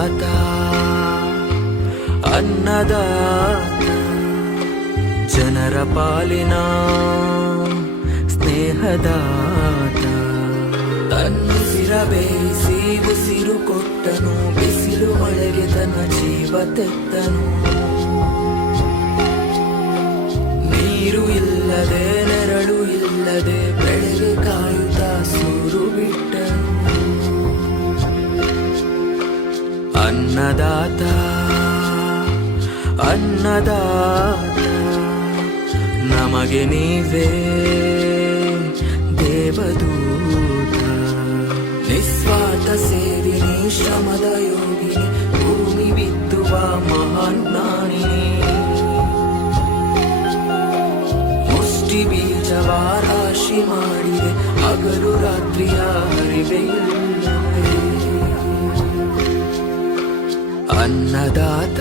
ಅನ್ನದಾತ ಅನ್ನದಾತ ಜನರ ಪಾಲಿನ ಸ್ನೇಹದಾತ ತನ್ನುಸಿರ ಬೇಯಿಸಿ ಉಸಿರು ಕೊಟ್ಟನು ಬಿಸಿಲು ಮಳೆಗೆ ತನ್ನ ಜೀವ ತೆತ್ತನು ನೀರು ಇಲ್ಲದೆ ನೆರಳು ಇಲ್ಲದೆ ಬೆಳೆಗೆ ಕಾಯುತ್ತಾ ಸೂರು ಬಿಟ್ಟನು ಅನ್ನದಾತ ಅನ್ನದಾತ ನಮಗೆ ನೀವೇ ದೇವದೂತ ನಿಸ್ವಾರ್ಥ ಸೇವಿನಿ ಶ್ರಮದ ಯೋಗಿನಿ ಭೂಮಿ ಬಿತ್ತುವ ಮಹಾನ್ ಜ್ಞಾನಿನಿ ಮುಷ್ಟಿ ಬೀಜವ ರಾಶಿ ಮಾಡಿದೆ ಹಗಲು ರಾತ್ರಿಯ ಹರಿವೆ ಇಲ್ಲದೆ ಅನ್ನದಾತ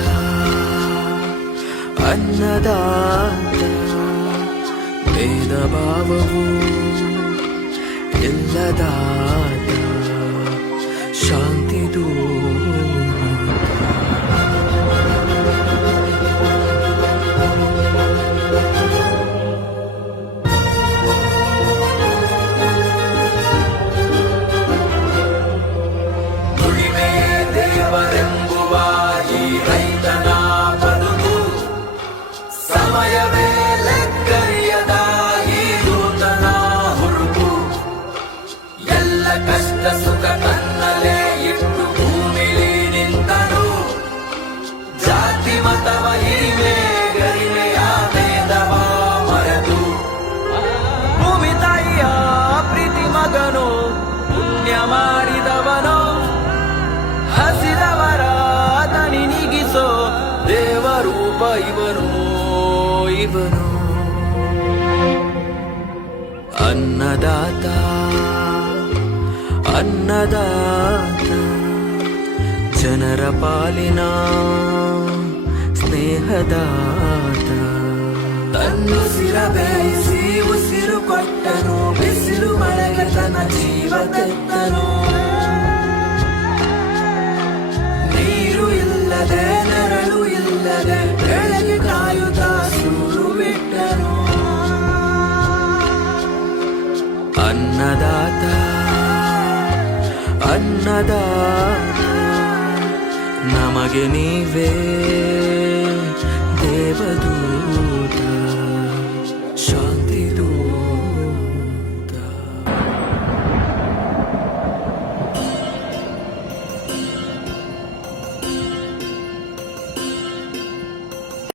ಅನ್ನದಾತ ಭೇದ ಭಾವವು ಇಲ್ಲದಾತ ಶಾಂತಿ ದುಡಿಮೆ ದೇವರೆಂಬುವ ಈ ರೈತನ ಬದುಕು ಸಮಯವೇ ಲೆಕ್ಕರಿಯದ ಈ ನೂತನ ಹುರುಪು ಎಲ್ಲ ಕಷ್ಟ ಸುಖ ಕನ್ನಲೇ ಇಟ್ಟು ಭೂಮಿಲಿ ನಿಂತನು ಜಾತಿ ಮತವ ಹಿರಿಮೆ ಗರಿಮೆಯ ಭೇದವ ಮರೆತು ಭೂಮಿ ತಾಯಿಯ ಪ್ರೀತಿ ಮಗನು ಪುಣ್ಯ ಮಾಡಿದವನು ಹಸಿದವರ ದನಿ ನೀಗಿಸೋ ದೇವರೂಪ ಇವನು ಇವನು ಅನ್ನದಾತ ಅನ್ನದಾತ ಜನರ ಪಾಲಿನ ಸ್ನೇಹದಾತ ತನ್ನುಸಿರ ಬೇಯಿಸಿ ಉಸಿರು ಕೊಟ್ಟನು ಬಿಸಿಲು ಮಳೆಗೆ ತನ್ನ ಜೀವ ತೆತ್ತನು ನೀರು ಇಲ್ಲದೆ ನೆರಳು ಇಲ್ಲದೆ ಬೆಳೆಗೆ ಕಾಯುತ್ತಾ ಸೂರು ಬಿಟ್ಟನು ಅನ್ನದಾತ ಅನ್ನದಾತ ನಮಗೆ ನೀವೇ ದೇವದೂತ